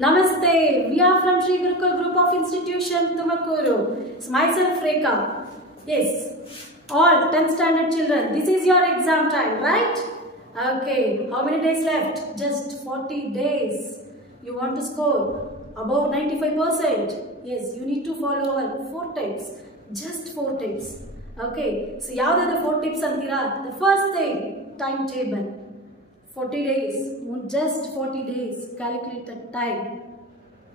Namaste. We are from Sri Gurukul Group of Institution, Tumakuru. It's myself, Rekha. Yes, all 10th standard children. This is your exam time, right? Okay. How many days left? Just 40 days. You want to score above 95%? Yes, you need to follow our 4 tips. Just 4 tips. Okay. So, what are the 4 tips? The first thing, timetable. 40 days, just 40 days, calculate the time.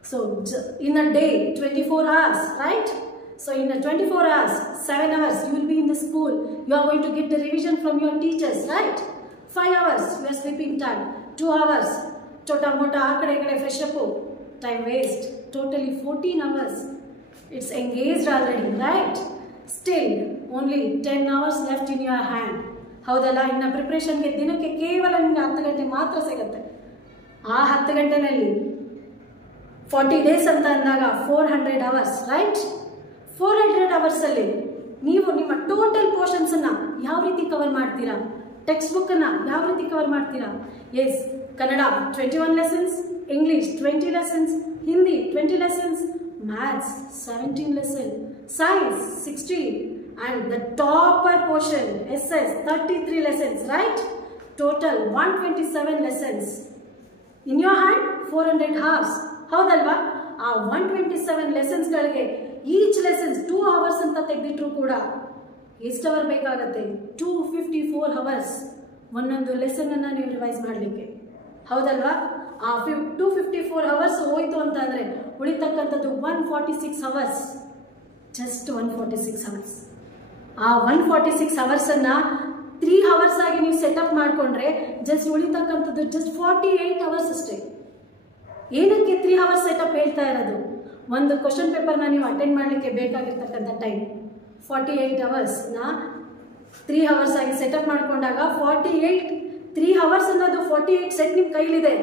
So, in a day, 24 hours, right? So, in a 24 hours, 7 hours, you will be in the school. You are going to get the revision from your teachers, right? 5 hours, your sleeping time. 2 hours, chota mota, akade fresh up, time waste. Totally 14 hours. It's engaged already, right? Still, only 10 hours left in your hand. ಹೌದಲ್ಲ ಇನ್ನು ಪ್ರಿಪ್ರೇಷನ್ಗೆ ದಿನಕ್ಕೆ ಕೇವಲ ನಿಮಗೆ 10 ಗಂಟೆ ಮಾತ್ರ ಸಿಗುತ್ತೆ. ಆ 10 ಗಂಟೆನಲ್ಲಿ 40 days ಅಂತ ಅಂದಾಗ 400 ಅವರ್ಸ್ ರೈಟ್. 400 ಅವರ್ಸಲ್ಲಿ ನೀವು ನಿಮ್ಮ ಟೋಟಲ್ ಪೋರ್ಷನ್ಸನ್ನು ಯಾವ ರೀತಿ ಕವರ್ ಮಾಡ್ತೀರಾ? ಟೆಕ್ಸ್ಟ್ ಬುಕ್ಕನ್ನು ಯಾವ ರೀತಿ ಕವರ್ ಮಾಡ್ತೀರಾ? Yes, Kannada 21 lessons, English 20 lessons, Hindi 20 lessons, maths 17 lesson, science 16 and the topper portion SS 33 lessons, right? Total 127 lessons. In your hand 400 hours. ಹೌದಲ್ವಾ? ಆ 127 lessons ಗಳಿಗೆ each lessons 2 hours ಅಂತ ತೆಗೆದಿಟ್ರು ಕೂಡ ಎಷ್ಟು ಅವರ್ ಬೇಕಾಗುತ್ತೆ? 254 hours ಒಂದೊಂದು ಲೆಸನ್ ಅನ್ನ ನೀವು ರಿವೈಸ್ ಮಾಡಲಿಕ್ಕೆ. ಹೌದಲ್ವಾ? ಆ 254 hours ಹೋಯ್ತು ಅಂತ ಅಂದ್ರೆ ಉಳಿತಕ್ಕಂಥದ್ದು 146 hours. Just 146 hours. ಆ 146 ಅವರ್ಸ್ ಅನ್ನ 3 ಅವರ್ಸ್ ಆಗಿ ನೀವು ಸೆಟಪ್ ಮಾಡಿಕೊಂಡ್ರೆ ಜಸ್ಟ್ ಉಳಿತಕ್ಕಂಥದ್ದು ಜಸ್ಟ್ 48 ಅವರ್ಸ್ ಅಷ್ಟೇ. ಏನಕ್ಕೆ 3 ಅವರ್ಸ್ ಸೆಟಪ್ ಹೇಳ್ತಾ ಇರೋದು? ಒಂದು ಕ್ವಶನ್ ಪೇಪರ್ನ ನೀವು ಅಟೆಂಡ್ ಮಾಡಲಿಕ್ಕೆ ಬೇಕಾಗಿರ್ತಕ್ಕಂಥ ಟೈಮ್ 48 ಅವರ್ಸ್ನ 3 ಅವರ್ಸ್ ಆಗಿ ಸೆಟಪ್ ಮಾಡಿಕೊಂಡಾಗ 3 ಅವರ್ಸ್ ಅನ್ನೋದು 48 ಸೆಟ್ ನಿಮ್ಮ ಕೈಲಿದೆ.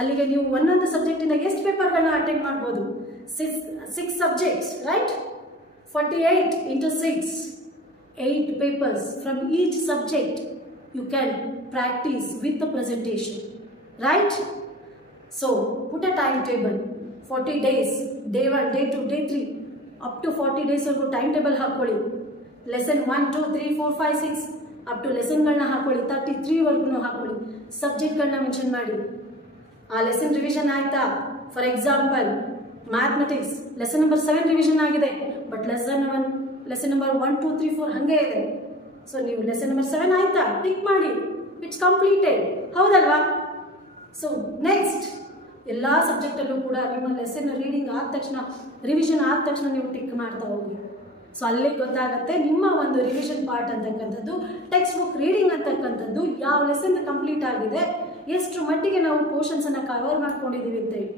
ಅಲ್ಲಿಗೆ ನೀವು ಒಂದೊಂದು ಸಬ್ಜೆಕ್ಟಿನ ಎಷ್ಟು ಪೇಪರ್ಗಳನ್ನ ಅಟೆಂಡ್ ಮಾಡ್ಬೋದು? 6 subjects right. 48 into 6. 8 papers from each subject you can practice with the presentation, right? So put a timetable. 40 days, day 1, day 2, day 3, up to 40 days of timetable ಹಾಕೊಳ್ಳಿ. lesson 1, 2, 3, 4, 5, 6 up to lesson ಗಳನ್ನ ಹಾಕೊಳ್ಳಿ. 33 ವರೆಗೂ ಹಾಕೊಳ್ಳಿ. Subject ಗಳನ್ನ mention ಮಾಡಿ. ಆ lesson revision ಆಯ್ತಾ? For example mathematics lesson number 7 revision ಆಗಿದೆ, ಬಟ್ ಲೆಸನ್ ನಂಬರ್ 1, 2, 3, 4 ಹಂಗೆ ಇದೆ. ಸೊ ನೀವು ಲೆಸನ್ ನಂಬರ್ 7 ಆಯ್ತಾ ಟಿಕ್ ಮಾಡಿ, ಇಟ್ಸ್ ಕಂಪ್ಲೀಟೆಡ್. ಹೌದಲ್ವಾ? ಸೊ ನೆಕ್ಸ್ಟ್ ಎಲ್ಲ ಸಬ್ಜೆಕ್ಟಲ್ಲೂ ಕೂಡ ನಿಮ್ಮ ಲೆಸನ್ ರೀಡಿಂಗ್ ಆದ ತಕ್ಷಣ, ರಿವಿಷನ್ ಆದ ತಕ್ಷಣ ನೀವು ಟಿಕ್ ಮಾಡ್ತಾ ಹೋಗಿ. ಸೊ ಅಲ್ಲಿ ಗೊತ್ತಾಗುತ್ತೆ ನಿಮ್ಮ ಒಂದು ರಿವಿಷನ್ ಪಾರ್ಟ್ ಅಂತಕ್ಕಂಥದ್ದು, ಟೆಕ್ಸ್ಟ್ ಬುಕ್ ರೀಡಿಂಗ್ ಅಂತಕ್ಕಂಥದ್ದು ಯಾವ ಲೆಸನ್ ಕಂಪ್ಲೀಟ್ ಆಗಿದೆ, ಎಷ್ಟು ಮಟ್ಟಿಗೆ ನಾವು ಪೋರ್ಷನ್ಸನ್ನು ಕವರ್ ಮಾಡ್ಕೊಂಡಿದ್ದೀವಿ ಅಂತ ಹೇಳಿ.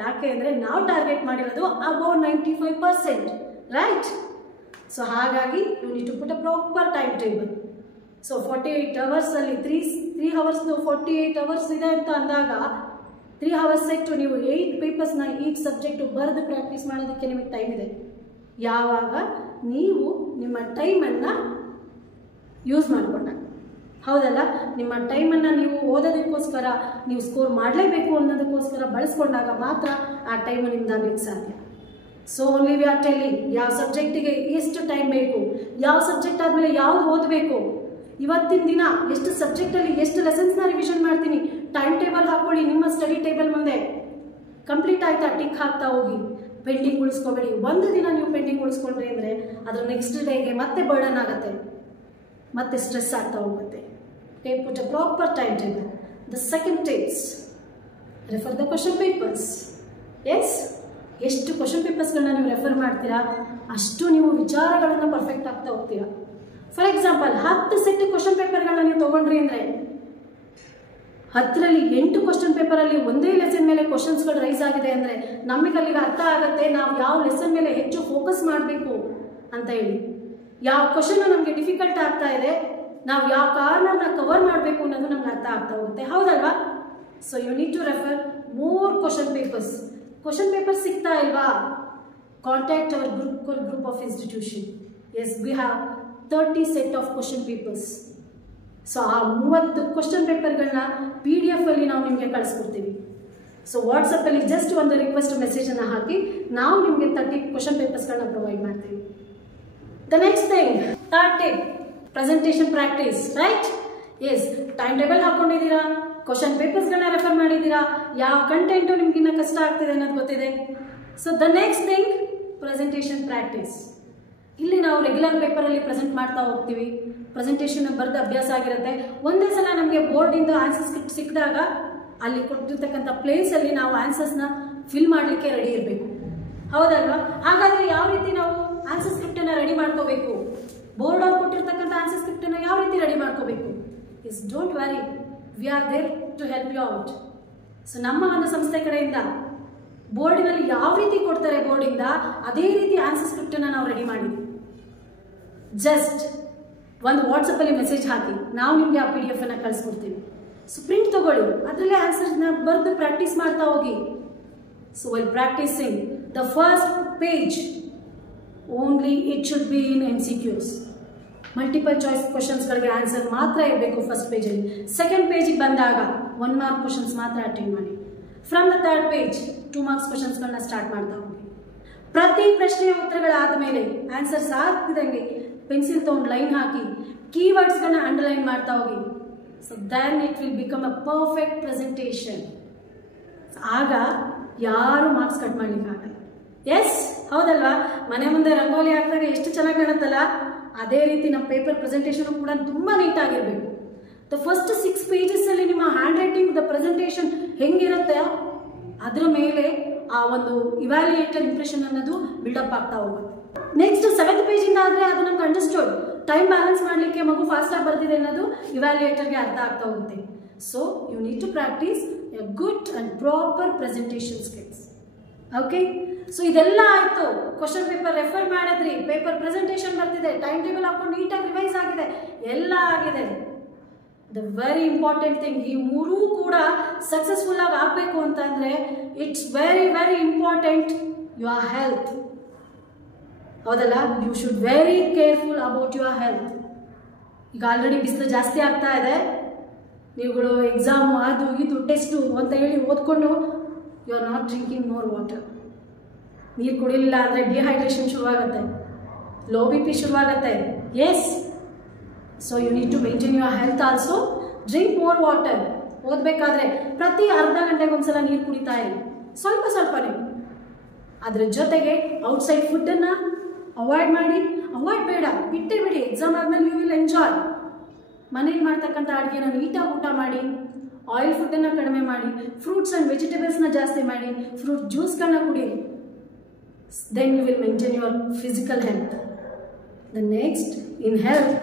ಯಾಕೆ ಅಂದರೆ ನಾವು ಟಾರ್ಗೆಟ್ ಮಾಡಿರೋದು ಅಬೌವ್ 95%, ರೈಟ್? ಸೊ ಹಾಗಾಗಿ you need to put a proper time table. So 48 ಅವರ್ಸಲ್ಲಿ 3 ಅವರ್ಸ್ದು 48 ಅವರ್ಸ್ ಇದೆ ಅಂತ ಅಂದಾಗ 3 ಅವರ್ಸ್ ಸೆಟ್ಟು ನೀವು 8 ಪೇಪರ್ಸ್ನ ಈಚ್ ಸಬ್ಜೆಕ್ಟು ಬರೆದು ಪ್ರಾಕ್ಟೀಸ್ ಮಾಡೋದಕ್ಕೆ ನಿಮಗೆ ಟೈಮ್ ಇದೆ. ಯಾವಾಗ ನೀವು ನಿಮ್ಮ ಟೈಮನ್ನು ಯೂಸ್ ಮಾಡಿಕೊಂಡಾಗ, ಹೌದಲ್ಲ? ನಿಮ್ಮ ಟೈಮನ್ನು ನೀವು ಓದೋದಕ್ಕೋಸ್ಕರ, ನೀವು ಸ್ಕೋರ್ ಮಾಡಲೇಬೇಕು ಅನ್ನೋದಕ್ಕೋಸ್ಕರ ಬಳಸ್ಕೊಂಡಾಗ ಮಾತ್ರ ಆ ಟೈಮ್ ನಿಮ್ದಾಗಲಿಕ್ಕೆ ಸಾಧ್ಯ. So only we are telling ಯಾವ ಸಬ್ಜೆಕ್ಟಿಗೆ ಎಷ್ಟು ಟೈಮ್ ಬೇಕು, ಯಾವ ಸಬ್ಜೆಕ್ಟ್ ಆದಮೇಲೆ ಯಾವ್ದು ಓದಬೇಕು, ಇವತ್ತಿನ ದಿನ ಎಷ್ಟು ಸಬ್ಜೆಕ್ಟಲ್ಲಿ ಎಷ್ಟು ಲೆಸನ್ಸ್ನ ರಿವಿಷನ್ ಮಾಡ್ತೀನಿ, ಟೈಮ್ ಟೇಬಲ್ ಹಾಕೊಳ್ಳಿ ನಿಮ್ಮ ಸ್ಟಡಿ ಟೇಬಲ್ ಮುಂದೆ. ಕಂಪ್ಲೀಟ್ ಆಯ್ತಾ ಟಿಕ್ ಹಾಕ್ತಾ ಹೋಗಿ. ಪೆಂಡಿಂಗ್ ಉಳಿಸ್ಕೋಬೇಡಿ. ಒಂದು ದಿನ ನೀವು ಪೆಂಡಿಂಗ್ ಉಳಿಸ್ಕೊಂಡ್ರಿ ಅಂದರೆ ಅದ್ರ ನೆಕ್ಸ್ಟ್ ಡೇಗೆ ಮತ್ತೆ ಬರ್ಡನ್ ಆಗುತ್ತೆ, ಮತ್ತೆ ಸ್ಟ್ರೆಸ್ ಆಗ್ತಾ ಹೋಗುತ್ತೆ. Okay, put a proper timetable. The second tips, refer the question papers. Yes, ಎಷ್ಟು ಕ್ವಶನ್ ಪೇಪರ್ಸ್ಗಳನ್ನ ನೀವು ರೆಫರ್ ಮಾಡ್ತೀರಾ ಅಷ್ಟು ನೀವು ವಿಚಾರಗಳನ್ನು ಪರ್ಫೆಕ್ಟ್ ಆಗ್ತಾ ಹೋಗ್ತೀರಾ. ಫಾರ್ ಎಕ್ಸಾಂಪಲ್ 10 ಸೆಟ್ ಕ್ವಶನ್ ಪೇಪರ್ಗಳನ್ನ ನೀವು ತೊಗೊಂಡ್ರಿ ಅಂದರೆ 10ರಲ್ಲಿ 8 ಕ್ವಶನ್ ಪೇಪರಲ್ಲಿ ಒಂದೇ ಲೆಸನ್ ಮೇಲೆ ಕ್ವಶನ್ಸ್ಗಳು ರೈಸ್ ಆಗಿದೆ ಅಂದರೆ ನಮಗೆ ಅಲ್ಲಿಗೆ ಅರ್ಥ ಆಗುತ್ತೆ ನಾವು ಯಾವ ಲೆಸನ್ ಮೇಲೆ ಹೆಚ್ಚು ಫೋಕಸ್ ಮಾಡಬೇಕು ಅಂತ ಹೇಳಿ. ಯಾವ ಕ್ವಶನ್ ನಮಗೆ ಡಿಫಿಕಲ್ಟ್ ಆಗ್ತಾ ಇದೆ, ನಾವು ಯಾವ ಕಾರ್ನರ್ನ ಕವರ್ ಮಾಡಬೇಕು ಅನ್ನೋದು ನಮ್ಗೆ ಅರ್ಥ ಆಗ್ತಾ ಹೋಗುತ್ತೆ. ಹೌದಲ್ವಾ? So you need to refer more question papers. Question paper ಸಿಗ್ತಾ ಇಲ್ವಾ? Contact our group of institution. Yes, we have 30 set of question papers. So ಆ 30 ಕ್ವಶನ್ ಪೇಪರ್ಗಳನ್ನ PDF ಅಲ್ಲಿ ನಾವು ನಿಮಗೆ ಕಳಿಸ್ಕೊಡ್ತೀವಿ. ಸೊ ವಾಟ್ಸಪ್ಪಲ್ಲಿ ಜಸ್ಟ್ ಒಂದು ರಿಕ್ವೆಸ್ಟ್ ಮೆಸೇಜನ್ನು ಹಾಕಿ ನಾವು ನಿಮಗೆ 30 ಕ್ವಶನ್ ಪೇಪರ್ಸ್ಗಳನ್ನ ಪ್ರೊವೈಡ್ ಮಾಡ್ತೀವಿ. The next thing, third tip, presentation practice. Right? Yes, time table ಹಾಕೊಂಡಿದ್ದೀರಾ, ಕ್ವಶನ್ ಪೇಪರ್ಸ್ಗಳನ್ನ ರೆಫರ್ ಮಾಡಿದ್ದೀರಾ, ಯಾವ ಕಂಟೆಂಟು ನಿಮ್ಗಿನ್ನ ಕಷ್ಟ ಆಗ್ತಿದೆ ಅನ್ನೋದು ಗೊತ್ತಿದೆ. So the next thing, presentation practice. ಇಲ್ಲಿ ನಾವು ರೆಗ್ಯುಲರ್ ಪೇಪರಲ್ಲಿ ಪ್ರೆಸೆಂಟ್ ಮಾಡ್ತಾ ಹೋಗ್ತೀವಿ, ಪ್ರೆಸೆಂಟೇಷನ್ ಬರೆದ ಅಭ್ಯಾಸ ಆಗಿರುತ್ತೆ. ಒಂದೇ ಸಲ ನಮಗೆ ಬೋರ್ಡಿಂದ ಆನ್ಸರ್ ಸ್ಕ್ರಿಪ್ಟ್ ಸಿಕ್ಕಿದಾಗ ಅಲ್ಲಿ ಕೊಟ್ಟಿರ್ತಕ್ಕಂಥ ಪ್ಲೇಸಲ್ಲಿ ನಾವು ಆನ್ಸರ್ಸ್ನ ಫಿಲ್ ಮಾಡಲಿಕ್ಕೆ ರೆಡಿ ಇರಬೇಕು. ಹೌದಲ್ವಾ? ಹಾಗಾದರೆ ಯಾವ ರೀತಿ ನಾವು ಆನ್ಸರ್ ಸ್ಕ್ರಿಪ್ಟನ್ನು ರೆಡಿ ಮಾಡ್ಕೋಬೇಕು? ಬೋರ್ಡ್ ಅವ್ರು ಕೊಟ್ಟಿರ್ತಕ್ಕಂಥ ಆನ್ಸರ್ ಸ್ಕ್ರಿಪ್ಟನ್ನು ಯಾವ ರೀತಿ ರೆಡಿ ಮಾಡ್ಕೋಬೇಕು? Yes don't worry, we are there to help you out. So ನಮ್ಮ ಒಂದು ಸಂಸ್ಥೆ ಕಡೆಯಿಂದ ಬೋರ್ಡಿನಲ್ಲಿ ಯಾವ ರೀತಿ ಕೊಡ್ತಾರೆ ಬೋರ್ಡಿಂದ ಅದೇ ರೀತಿ ಆನ್ಸರ್ ಸ್ಕ್ರಿಪ್ಟನ್ನು ನಾವು ರೆಡಿ ಮಾಡಿದ್ವಿ. ಜಸ್ಟ್ ಒಂದು ವಾಟ್ಸಪ್ಪಲ್ಲಿ ಮೆಸೇಜ್ ಹಾಕಿ ನಾವು ನಿಮಗೆ ಆ PDF ಅನ್ನು ಕಳಿಸ್ಕೊಡ್ತೀವಿ. ಸೊ ಪ್ರಿಂಟ್ ತಗೊಳ್ಳಿ, ಅದರಲ್ಲೇ ಆನ್ಸರ್ಸ್ನ ಬರೆದು ಪ್ರಾಕ್ಟೀಸ್ ಮಾಡ್ತಾ ಹೋಗಿ. So while practising the first page only it should be in MCQs. Multiple choice ಕ್ವಶನ್ಸ್ಗಳಿಗೆ ಆನ್ಸರ್ ಮಾತ್ರ ಇರಬೇಕು ಫಸ್ಟ್ ಪೇಜಲ್ಲಿ. ಸೆಕೆಂಡ್ ಪೇಜಿಗೆ ಬಂದಾಗ 1 ಮಾರ್ಕ್ ಕ್ವಶನ್ಸ್ ಮಾತ್ರ ಅಟೆಂಡ್ ಮಾಡಿ. From the third page 2 marks ಕ್ವಶನ್ಸ್ಗಳನ್ನ ಸ್ಟಾರ್ಟ್ ಮಾಡ್ತಾ ಹೋಗಿ. ಪ್ರತಿ ಪ್ರಶ್ನೆಯ ಉತ್ತರಗಳಾದ ಮೇಲೆ ಆನ್ಸರ್ಸ್ ಆಗ್ತಿದಂಗೆ ಪೆನ್ಸಿಲ್ ತೊಗೊಂಡು ಲೈನ್ ಹಾಕಿ ಕೀವರ್ಡ್ಸ್ಗಳನ್ನ ಅಂಡರ್ಲೈನ್ ಮಾಡ್ತಾ ಹೋಗಿ. So then it will become a perfect presentation. ಆಗ ಯಾರು ಮಾರ್ಕ್ಸ್ ಕಟ್ ಮಾಡ್ಲಿಕ್ಕಾಗಲ್ಲ. ಎಸ್, ಹೌದಲ್ವಾ? ಮನೆ ಮುಂದೆ ರಂಗೋಲಿ ಹಾಕಿದಾಗ ಎಷ್ಟು ಚೆನ್ನಾಗಿ ಕಾಣುತ್ತಲ್ಲ, ಅದೇ ರೀತಿ ನಮ್ಮ ಪೇಪರ್ ಪ್ರೆಸೆಂಟೇಷನ್ ಕೂಡ ತುಂಬ ನೀಟಾಗಿರಬೇಕು. ದ ಫಸ್ಟ್ 6 ಪೇಜಸ್ಸಲ್ಲಿ ನಿಮ್ಮ ಹ್ಯಾಂಡ್ ರೈಟಿಂಗ್, ದ ಪ್ರೆಸೆಂಟೇಷನ್ ಹೆಂಗಿರುತ್ತೆ ಅದರ ಮೇಲೆ ಆ ಒಂದು ಇವ್ಯಾಲ್ಯೂಯೇಟರ್ ಇಂಪ್ರೆಷನ್ ಅನ್ನೋದು ಬಿಲ್ಡಪ್ ಆಗ್ತಾ ಹೋಗುತ್ತೆ. ನೆಕ್ಸ್ಟ್ 7th ಪೇಜಿಂದ ಆದರೆ ಅದು ನಮ್ಗೆ ಅಂಡರ್ಸ್ಟುಡ್, ಟೈಮ್ ಬ್ಯಾಲೆನ್ಸ್ ಮಾಡಲಿಕ್ಕೆ ಮಗು ಫಾಸ್ಟಾಗಿ ಬರ್ತಿದೆ ಅನ್ನೋದು ಇವ್ಯಾಲ್ಯೂಯೇಟರ್ಗೆ ಅರ್ಥ ಆಗ್ತಾ ಹೋಗುತ್ತೆ. So you need to practise a good and proper presentation skills. Okay, so ಇದೆಲ್ಲ ಆಯಿತು. ಕ್ವಶನ್ ಪೇಪರ್ ರೆಫರ್ ಮಾಡಿದ್ರಿ, ಪೇಪರ್ ಪ್ರೆಸೆಂಟೇಷನ್ ಬರ್ತಿದೆ, ಟೈಮ್ ಟೇಬಲ್ ಹಾಕೊಂಡು ನೀಟಾಗಿ ರಿವೈಸ್ ಆಗಿದೆ, ಎಲ್ಲ ಆಗಿದೆ. ದ ವೆರಿ ಇಂಪಾರ್ಟೆಂಟ್ ಥಿಂಗ್, ಈ ಮೂರೂ ಕೂಡ ಸಕ್ಸಸ್ಫುಲ್ ಆಗಿ ಆಗಬೇಕು ಅಂತಂದರೆ it's very very important your health. ಹೌದಲ್ಲ? You should very careful about your health. ಈಗ ಆಲ್ರೆಡಿ ಬಿಸಿಲು ಜಾಸ್ತಿ ಆಗ್ತಾ ಇದೆ, ನೀವುಗಳು ಎಕ್ಸಾಮು ಅದು ಇದು ಟೆಸ್ಟು ಅಂತ ಹೇಳಿ ಓದ್ಕೊಂಡು you are not drinking more water. ನೀರು ಕುಡಿಲಿಲ್ಲ ಅಂದರೆ ಡಿಹೈಡ್ರೇಷನ್ ಶುರುವಾಗುತ್ತೆ, ಲೋ BP ಶುರುವಾಗುತ್ತೆ. Yes, so you need to maintain your health also. Drink more water. ಓದಬೇಕಾದ್ರೆ ಪ್ರತಿ ಅರ್ಧ ಗಂಟೆಗೆ ಒಂದ್ಸಲ ನೀರು ಕುಡಿತಾ ಇರಿ, ಸ್ವಲ್ಪ ಸ್ವಲ್ಪನೇ. ಅದ್ರ ಜೊತೆಗೆ ಔಟ್ಸೈಡ್ ಫುಡ್ಡನ್ನು ಅವಾಯ್ಡ್ ಮಾಡಿ. ಅವಾಯ್ಡ್ ಬೇಡ, ಬಿಟ್ಟೇ ಬಿಡಿ. ಎಕ್ಸಾಮ್ ಆದಮೇಲೆ ಯು ವಿಲ್ ಎಂಜಾಯ್. ಮನೇಲಿ ಮಾಡ್ತಕ್ಕಂಥ ಅಡುಗೆನ ನೀಟಾಗಿ ಊಟ ಮಾಡಿ, ಆಯಿಲ್ ಫುಡ್ಡನ್ನು ಕಡಿಮೆ ಮಾಡಿ, ಫ್ರೂಟ್ಸ್ ಆ್ಯಂಡ್ ವೆಜಿಟೇಬಲ್ಸ್ನ ಜಾಸ್ತಿ ಮಾಡಿ, ಫ್ರೂಟ್ ಜ್ಯೂಸ್ಗಳನ್ನ ಕುಡೀರಿ. Then you will maintain your physical health. The next, in health,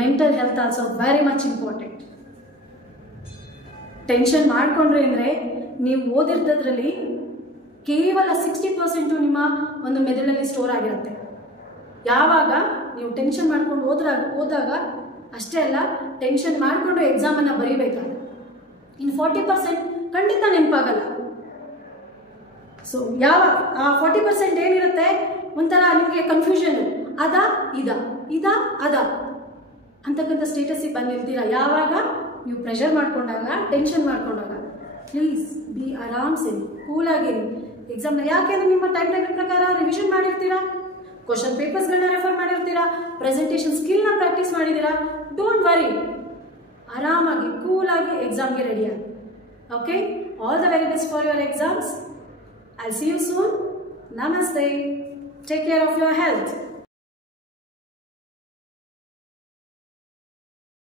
mental health also very much important. Tension ಮಾಡಿಕೊಂಡ್ರೆ ಅಂದರೆ ನೀವು ಓದಿರೋದ್ರಲ್ಲಿ ಕೇವಲ 60% ನಿಮ್ಮ ಒಂದು ಮೆದುಳಲ್ಲಿ ಸ್ಟೋರ್ ಆಗಿರುತ್ತೆ. ಯಾವಾಗ ನೀವು ಟೆನ್ಷನ್ ಮಾಡ್ಕೊಂಡು ಓದಾಗ ಅಷ್ಟೇ ಅಲ್ಲ, ಟೆನ್ಷನ್ ಮಾಡಿಕೊಂಡು ಎಕ್ಸಾಮನ್ನು ಬರೀಬೇಕಾದ್ರೆ ಇನ್ನು 40% ಖಂಡಿತ ನೆನಪಾಗಲ್ಲ. ಸೊ ಯಾವಾಗ ಆ 40% ಏನಿರುತ್ತೆ, ಒಂಥರ ನಿಮಗೆ ಕನ್ಫ್ಯೂಷನ್, ಇದ ಅಂತಕ್ಕಂಥ ಸ್ಟೇಟಸಿಗೆ ಬಂದಿರ್ತೀರ. ಯಾವಾಗ ನೀವು ಪ್ರೆಷರ್ ಮಾಡ್ಕೊಂಡಾಗ, ಟೆನ್ಷನ್ ಮಾಡ್ಕೊಂಡಾಗ. ಪ್ಲೀಸ್ ಬಿ ಆರಾಮ್ಸೆ, ಕೂಲಾಗಿರಿ ಎಕ್ಸಾಮ್ನ. ಯಾಕೆಂದ್ರೆ ನಿಮ್ಮ ಟೈಮ್ ಟೇಬಲ್ ಪ್ರಕಾರ ರಿವಿಷನ್ ಮಾಡಿರ್ತೀರಾ, ಕ್ವಶನ್ ಪೇಪರ್ಸ್ಗಳನ್ನ ರೆಫರ್ ಮಾಡಿರ್ತೀರಾ, ಪ್ರೆಸೆಂಟೇಷನ್ ಸ್ಕಿಲ್ನ ಪ್ರಾಕ್ಟೀಸ್ ಮಾಡಿದ್ದೀರಾ. ಡೋಂಟ್ ವರಿ, ಆರಾಮಾಗಿ ಕೂಲಾಗಿ ಎಕ್ಸಾಮ್ಗೆ ರೆಡಿ ಆಗಿ. Okay, all the very best for your exams. I'll see you soon. Namaste. Take care of your health.